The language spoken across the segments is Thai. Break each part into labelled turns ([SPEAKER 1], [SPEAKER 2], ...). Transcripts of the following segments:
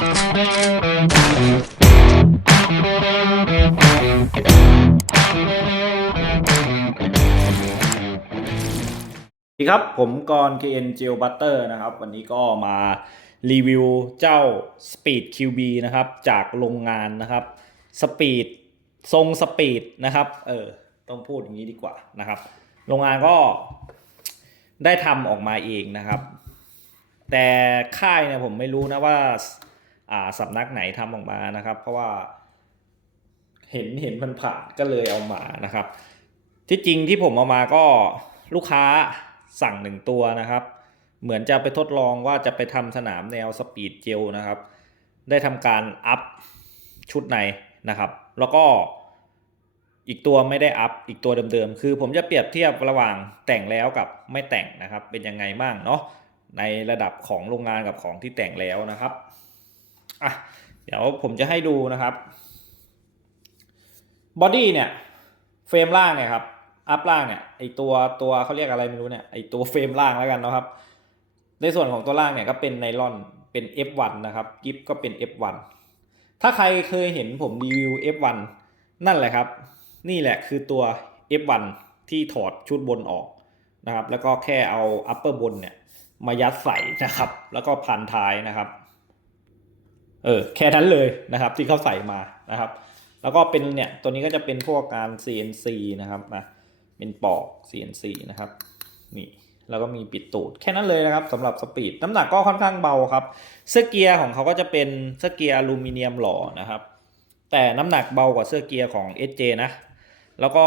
[SPEAKER 1] สวัสดีครับ ผมกร KN Gel Butter นะครับ วันนี้ก็มารีวิวเจ้า Speed QB นะครับ จากโรงงานนะครับ Speed ทรง Speed นะครับ เออ ต้องพูดอย่างนี้ดีกว่านะครับ โรงงานก็ได้ทำออกมาเองนะครับ แต่ค่ายเนี่ยผมไม่รู้นะว่า สำนักไหนทำออกมานะครับ เพราะว่าเห็นเห็นมันผ่านก็เลยเอามานะครับ ที่จริงที่ผมเอามาก็ลูกค้าสั่งหนึ่งตัวนะครับ เหมือนจะไปทดลองว่าจะไปทำสนามแนวสปีดเจลนะครับ ได้ทำการอัพชุดในนะครับ แล้วก็อีกตัวไม่ได้อัพอีกตัวเดิมๆ คือผมจะเปรียบเทียบระหว่างแต่งแล้วกับไม่แต่งนะครับ เป็นยังไงบ้างเนาะในระดับของโรงงานกับของที่แต่งแล้วนะครับ อะเดี๋ยวผมจะให้ดูนะครับบอดี้เนี่ยเฟรมล่างเนี่ยครับอัพล่างเนี่ยไอตัวตัวเขาเรียกอะไรไม่รู้เนี่ยไอตัวเฟรมล่างแล้วกันนะครับ ในส่วนของตัวล่างเนี่ยก็เป็นไนลอนเป็น F1 นะครับกิฟก็เป็น F1 ถ้าใครเคยเห็นผมรีวิว F1 นั่นแหละครับ นี่แหละคือตัว F1 ที่ถอดชุดบนออกนะครับ แล้วก็แค่เอา upper บนเนี่ยมายัดใส่นะครับ แล้วก็พันท้ายนะครับ เออแค่นั้นเลยนะครับที่เขาใส่มานะครับ แล้วก็เป็นเนี่ยตัวนี้ก็จะเป็นพวกการ CNC นะครับนะเป็นปอก CNC นะครับนี่แล้วก็มีปิดตูดแค่นั้นเลยนะครับสำหรับสปีดน้ำหนักก็ค่อนข้างเบาครับเสื้อเกียร์ของเขาก็จะเป็นเสื้อเกียร์อลูมิเนียมหล่อนะครับ แต่น้ำหนักเบากว่าเสื้อเกียร์ของ SJ นะแล้วก็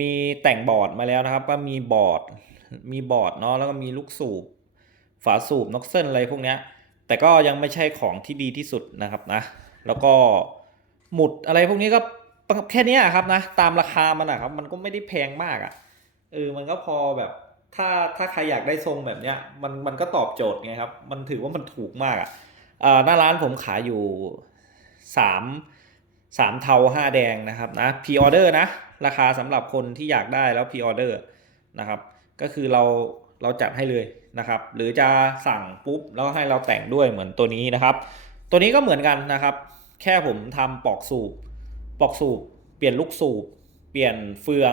[SPEAKER 1] มีแต่งบอร์ดมาแล้วนะครับ ก็มีบอร์ดมีบอร์ดเนาะแล้วก็มีลูกสูบฝาสูบน็อกเซนอะไรพวกเนี้ย แต่ก็ยังไม่ใช่ของที่ดีที่สุดนะครับนะ แล้วก็หมุดอะไรพวกนี้ก็แค่นี้ครับนะ ตามราคามันนะครับ มันก็ไม่ได้แพงมากอะ่ะเออมันก็พอแบบถ้าถ้าใครอยากได้ทรงแบบเนี้ยมันมันก็ตอบโจทย์ไงครับ มันถือว่ามันถูกมากอะ่ะหน้าร้านผมขายอยู่สามสามเทาห้าแดงนะครับนะพ r ออเดอร์นะ ราคาสำหรับคนที่อยากได้แล้วพ r ออเดอร์นะครับ ก็คือเราเราจัดให้เลย นะครับ หรือจะสั่งปุ๊บแล้วให้เราแต่งด้วยเหมือนตัวนี้นะครับ ตัวนี้ก็เหมือนกันนะครับ แค่ผมทำปอกสูบ ปอกสูบ เปลี่ยนลูกสูบ เปลี่ยนเฟือง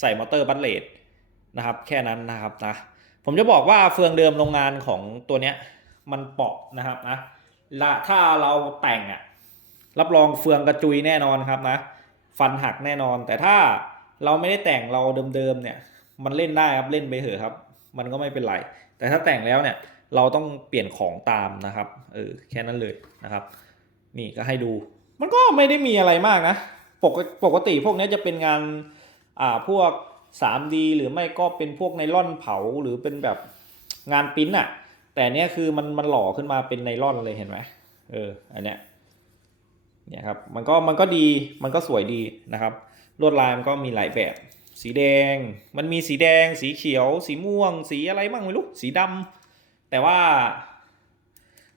[SPEAKER 1] ใส่มอเตอร์บัตเลตนะครับ แค่นั้นนะครับนะ ผมจะบอกว่าเฟืองเดิมโรงงานของตัวเนี้ยมันเปาะนะครับนะละถ้าเราแต่งอะรับรองเฟืองกระจุยแน่นอนครับนะ ฟันหักแน่นอน แต่ถ้าเราไม่ได้แต่งเราเดิมๆเนี่ย มันเล่นได้ครับเล่นไปเถอะครับ มันก็ไม่เป็นไร แต่ถ้าแต่งแล้วเนี่ยเราต้องเปลี่ยนของตามนะครับ เออแค่นั้นเลยนะครับ นี่ก็ให้ดู มันก็ไม่ได้มีอะไรมากนะปกปกติพวกนี้จะเป็นงานอ่าพวก 3D หรือไม่ก็เป็นพวกไนล่อนเผาหรือเป็นแบบงานปิ้นอะแต่เนี้ยคือมันมันหล่อขึ้นมาเป็นไนล่อนเลยเห็นไหมเอออันเนี้ยเนี่ยครับมันก็มันก็ดีมันก็สวยดีนะครับ ลวดลายมันก็มีหลายแบบ สีแดง มันมีสีแดง สีเขียว สีม่วง สีอะไรบ้างไม่รู้ สีดำ แต่ว่า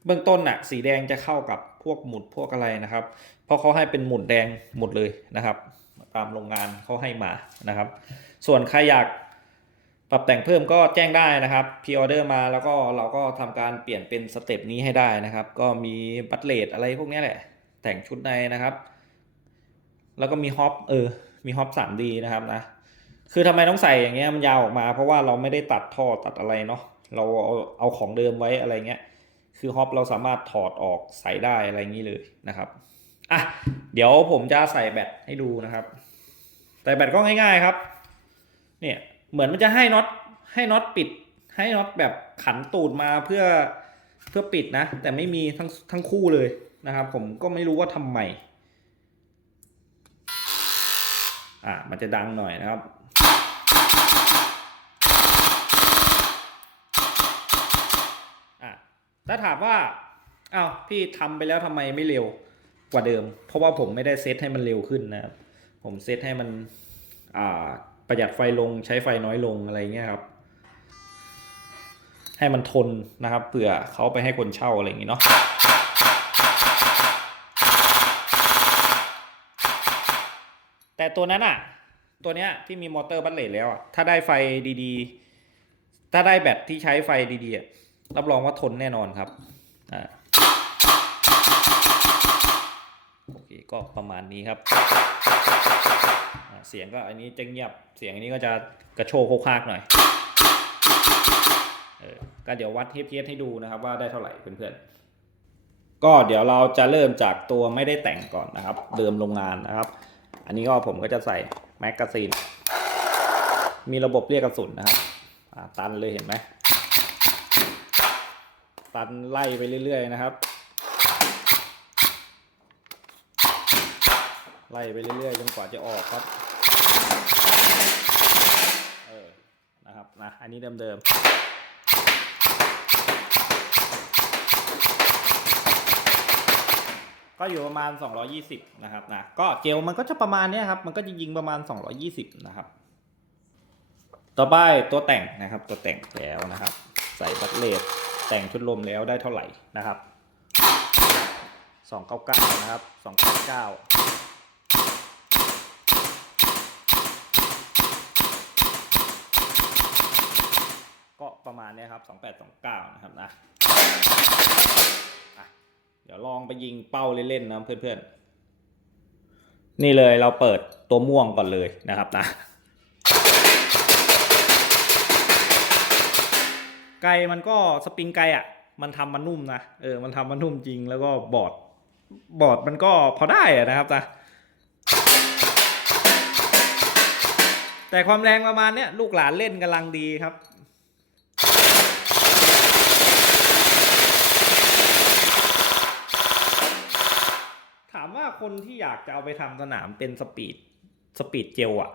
[SPEAKER 1] เบื้องต้นน่ะ สีแดงจะเข้ากับพวกหมุดพวกอะไรนะครับ เพราะเขาให้เป็นหมุดแดงหมดเลยนะครับ ตามโรงงานเขาให้มานะครับ ส่วนใครอยากปรับแต่งเพิ่มก็แจ้งได้นะครับพ r ออเดอร์มาแล้วก็เราก็ทำการเปลี่ยนเป็นสเต็ปนี้ให้ได้นะครับ ก็มีบัตเลตอะไรพวกนี้แหละ แต่งชุดในนะครับ แล้วก็มีฮอปเออ มีฮอป 3D นะครับนะ คือทำไมต้องใส่อย่างเงี้ยมันยาวออกมา เพราะว่าเราไม่ได้ตัดท่อตัดอะไรเนาะเราเอาเอาของเดิมไว้อะไรเงี้ยคือฮอปเราสามารถถอดออกใส่ได้อะไรอย่างนี้เลยนะครับอะเดี๋ยวผมจะใส่แบตให้ดูนะครับใส่แบตก็ง่ายๆครับเนี่ยเหมือนมันจะให้น็อตให้น็อตปิด ให้น็อตแบบขันตูดมาเพื่อเพื่อปิดนะ แต่ไม่มีทั้งทั้งคู่เลยนะครับ ผมก็ไม่รู้ว่าทำไมอะมันจะดังหน่อยนะครับ อะ ถ้าถามว่าอ้าวพี่ทำไปแล้วทำไมไม่เร็วกว่าเดิม เพราะว่าผมไม่ได้เซตให้มันเร็วขึ้นนะครับผมเซตให้มันอ่าประหยัดไฟลงใช้ไฟน้อยลงอะไรเงี้ยครับ ให้มันทนนะครับเผื่อเขาไปให้คนเช่าอะไรอย่างงี้เนาะแต่ตัวนั้นอะตัวเนี้ยที่มีมอเตอร์บัตเลตแล้วอะถ้าได้ไฟดีๆ ถ้าได้แบตที่ใช้ไฟดีๆ รับรองว่าทนแน่นอนครับอ่าโอเคก็ประมาณนี้ครับ เสียงก็อันนี้จะเงียบเสียงอันนี้ก็จะกระโชกโคคากหน่อยก็เดี๋ยววัดเทปเยบให้ดูนะครับว่าได้เท่าไหร่เพื่อนๆ ก็เดี๋ยวเราจะเริ่มจากตัวไม่ได้แต่งก่อนนะครับ เดิมโรงงานนะครับ อันนี้ก็ผมก็จะใส่แมกกาซีน มีระบบเรียกกระสุนนะครับตันเลยเห็นไหม ตันไล่ไปเรื่อย ๆ นะครับ ไล่ไปเรื่อยๆจนกว่าจะออกครับเออนะครับนะอันนี้เดิมๆก็อยู่ประมาณ 220 นะครับนะก็เจลมันก็จะประมาณนี้ครับ มันก็จะยิงประมาณ 220 นะครับ ต่อไปตัวแต่งนะครับ ตัวแต่งแล้วนะครับ ใส่บัตเลต แต่งชุดลมแล้วได้เท่าไหร่นะครับ 299 นะครับ 299ก็ประมาณเนี้ยครับ 2829 นะครับนะะเดี๋ยวลองไปยิงเป้าเล่นๆนะเพื่อนๆ นี่เลยเราเปิดตัวม่วงก่อนเลยนะครับนะ ไกมันก็สปริงไกอะ มันทำมันนุ่มนะเออมันทำมันนุ่มจริงแล้วก็บอร์ดบอร์ดมันก็พอได้อะนะครับนะแต่ความแรงประมาณเนี้ยลูกหลานเล่นกำลังดีครับถามว่าคนที่อยากจะเอาไปทำสนามเป็นสปีดสปีดเจลอะ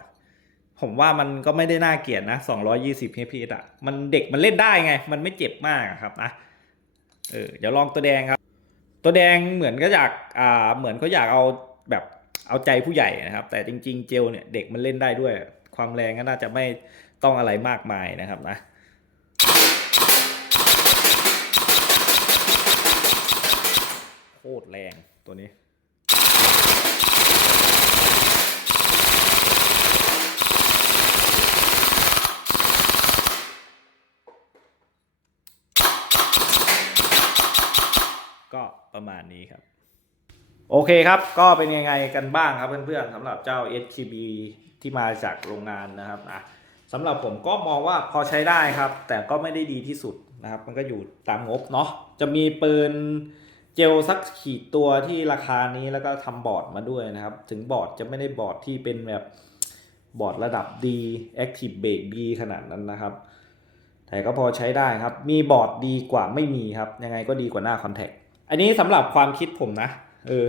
[SPEAKER 1] ผมว่ามันก็ไม่ได้น่าเกลียดนะ 220 fps อะมันเด็กมันเล่นได้ไง มันไม่เจ็บมากครับนะ เออ เดี๋ยวลองตัวแดงครับ ตัวแดงเหมือนก็อยาก อ่า เหมือนเขาอยากเอาแบบเอาใจผู้ใหญ่นะครับ แต่จริง ๆ เจลเนี่ยเด็กมันเล่นได้ด้วย ความแรงก็น่าจะไม่ต้องอะไรมากมายนะครับนะโคตรแรงตัวนี้ ก็ประมาณนี้ครับ โอเคครับ ก็เป็นยังไงกันบ้างครับเพื่อนๆสำหรับเจ้า HCB ที่มาจากโรงงานนะครับอะสำหรับผมก็มองว่าพอใช้ได้ครับ แต่ก็ไม่ได้ดีที่สุดนะครับ มันก็อยู่ตามงบเนาะจะมีปืนเจลสักขีดตัวที่ราคานี้แล้วก็ทำบอร์ดมาด้วยนะครับ ถึงบอร์ดจะไม่ได้บอร์ดที่เป็นแบบบอร์ดระดับดี Active Brake ดีขนาดนั้นนะครับ แต่ก็พอใช้ได้ครับ มีบอร์ดดีกว่าไม่มีครับ ยังไงก็ดีกว่าหน้าคอนแทคอันนี้สำหรับความคิดผมนะ เออ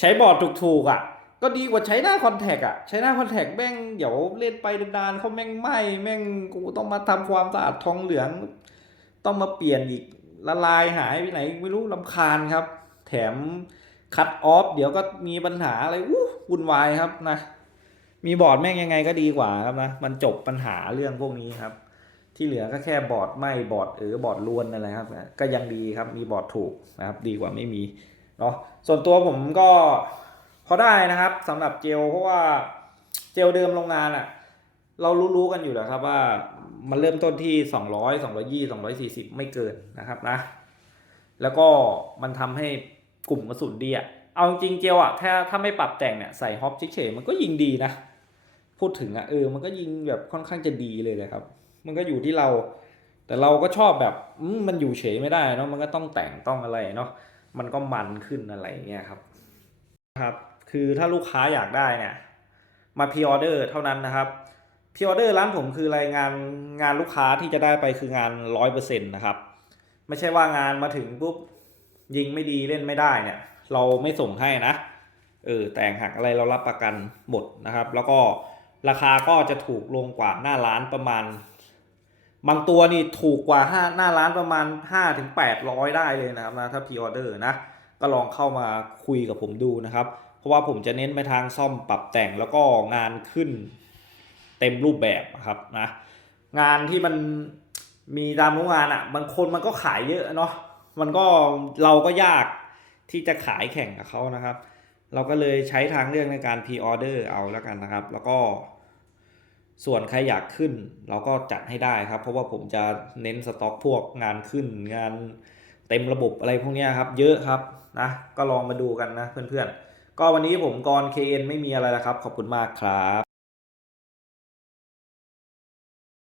[SPEAKER 1] ใช้บอร์ดถูกๆอะ ก็ดีกว่าใช้หน้าคอนแทคอะ ใช้หน้าคอนแทคแม่งเดี๋ยวเล่นไปนานๆเขาแม่งไหมแม่งกูต้องมาทำความสะอาดทองเหลือง ต้องมาเปลี่ยนอีกละลายหายไปไหน ไม่รู้ลำคาญครับ แถมคัดออฟเดี๋ยวก็มีปัญหาอะไรอู้วุ่นวายครับนะ มีบอร์ดแม่งยังไงก็ดีกว่าครับนะ มันจบปัญหาเรื่องพวกนี้ครับ ที่เหลือก็แค่บอร์ดไหมบอร์ดเออบอร์ดลวนอะไรครับนะก็ยังดีครับ มีบอร์ดถูกนะครับ ดีกว่าไม่มี เนาะส่วนตัวผมก็พอได้นะครับสำหรับเจลเพราะว่าเจลเดิมโรงงานอะ่ะ เรารู้ๆกันอยู่แล้วครับว่ามันเริ่มต้นที่ 200 220 240 ไม่เกินนะครับนะ แล้วก็มันทำให้กลุ่มกระสุนดีอะ่ะเอาจริงเจลอะ่ะถ้าถ้าไม่ปรับแต่งเนี่ยใส่ฮอปเฉยๆมันก็ยิงดีนะ พูดถึงอะ่ะเออมันก็ยิงแบบค่อนข้างจะดีเลยเลยครับ มันก็อยู่ที่เรา แต่เราก็ชอบแบบมมันอยู่เฉยไม่ได้เนาะมันก็ต้องแต่งต้องอะไรเนาะ มันก็มันขึ้นอะไรเงี้ยครับครับ คือถ้าลูกค้าอยากได้เนี่ย มาพ r ออเดอร์เท่านั้นนะครับพ r ออเดอร์ร้านผมคือรายงานงานลูกค้าที่จะได้ไปคืองานร้อยเปอร์เซ็นต์นะครับ ไม่ใช่ว่างานมาถึงปุ๊บยิงไม่ดีเล่นไม่ได้เนี่ย เราไม่ส่งให้นะเออแต่งหักอะไรเรารับประกันหมดนะครับ แล้วก็ราคาก็จะถูกลงกว่าหน้าร้านประมาณ บางตัวนี่ถูกกว่าห้าหน้าร้านประมาณ5ถึง800 ได้เลยนะครับนะถ้าพ r ออเดอร์นะ ก็ลองเข้ามาคุยกับผมดูนะครับ เพราะว่าผมจะเน้นไปทางซ่อมปรับแต่งแล้วก็งานขึ้นเต็มรูปแบบนะครับนะงานที่มันมีตามโรงงานอะ่ะบางคนมันก็ขายเยอะเนาะมันก็เราก็ยากที่จะขายแข่งกับเขานะครับ เราก็เลยใช้ทางเลือกในการพ r ออเดอร์เอาแล้วกันนะครับ แล้วก็ ส่วนใครอยากขึ้นเราก็จัดให้ได้ครับ เพราะว่าผมจะเน้นสต็อกพวกงานขึ้นงานเต็มระบบอะไรพวกนี้ครับ เยอะครับนะก็ลองมาดูกันนะเพื่อนๆ ก็วันนี้ผมกรเคนไม่มีอะไรแล้วครับ ขอบคุณมากครับ